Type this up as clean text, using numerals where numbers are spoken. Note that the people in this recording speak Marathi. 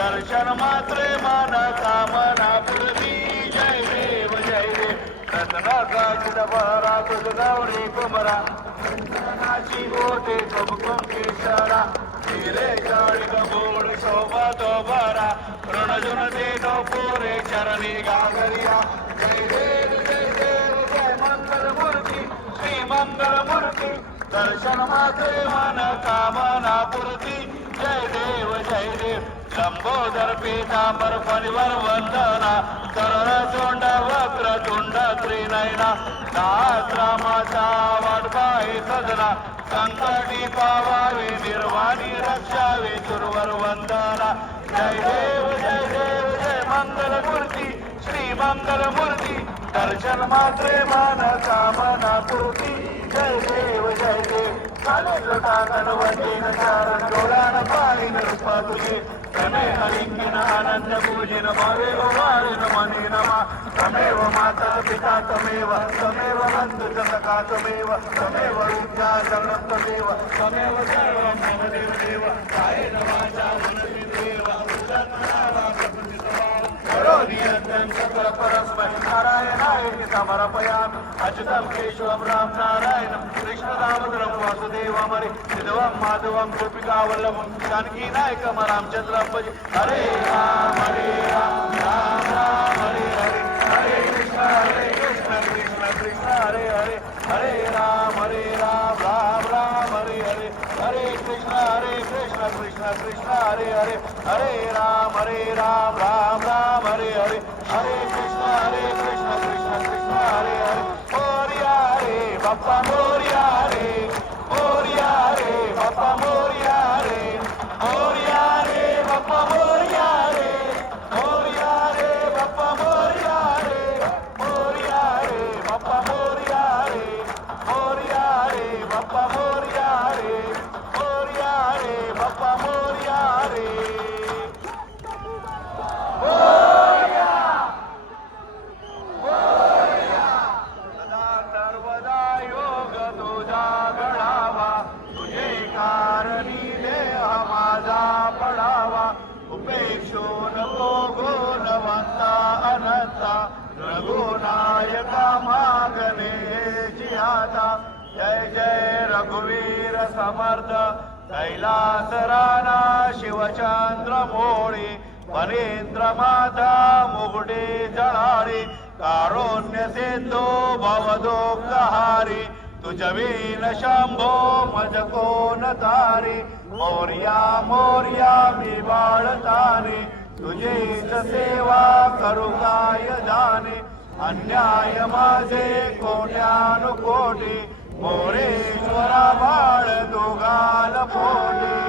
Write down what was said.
दर्शन मात्रे मन कामना पूर्वी जय देव रत्नाचा चिदंबरा तुझ गौरी कुमरा नाची होते कुमकुम केशरा हिरे जाळी गंगोळ शोभा तो बरा रणजुन देतो पुरे चरणी गागरिया जय देव जय मंगल मूर्ती श्री मंगल मूर्ती दर्शन मात्रे मन कामना पूर्ती जय देव लंबोदर पीतांबर परिवर वंदना करण तोंड वक्र तुंड त्रिनयना नाथ रामाचा वाटपाई सजना संकटी पावावे निर्वाणी रक्षावे तुर्वर वंदना जय देव जय मंगल मूर्ती श्री मंगल मूर्ती दर्शन मात्रे मन कामना पूर्ती जय देव काले लोटा गणवतीन चारण डोळ्यान पाहिन रूपा तुझे तमेव लिंगिन आनंद पूजिन भवेव वारिन मनी नमा तमेव माता पिता तमेव बंधु जनका तमेव विद्या शरणं तमेव सर्वं मम देव कायेन वाचा मनसेन्द्रियेण सकल परस्मै नारायणाय समर्पयामि अच्युतं केशवं राम नारायणं कृष्ण दामोदरं वासुदेवं हरे माधवं माधवं गोपिकावल्लभं जानकी नायकं रामचंद्रं भजे हरे राम राम राम हरे हरे हरे कृष्ण कृष्ण कृष्ण हरे हरे हरे राम राम राम हरे हरे हरे कृष्ण कृष्ण कृष्ण हरे हरे हरे राम राम राम हरे हरे हरे कृष्ण कृष्ण कृष्ण हरे हरे मोरिया रे बाप्पा मोरिया रे बाप्पा मोरिया रे बाप्पा मोरिया रे बाप्पा मोरिया रे बाप्पा मोरिया रे बाप्पा मोरिया रे बाप्पा मोरिया रे रघुनायका मागणे जियाता जय जय रघुवीर समर्थ कैलास राणा शिवचंद्र मोळी फणींद्र माता मुगडे जळाळी कारुण्य सिंधू भवदुःखहारी तुझवीन शंभो मज कोण तारी मोर्या मोर्या मी बाळताने तुझीच सेवा करू काय जाणे अन्याय माझे कोट्यानुकोटी मोरेश्वरा बाळ दोघाल पोटी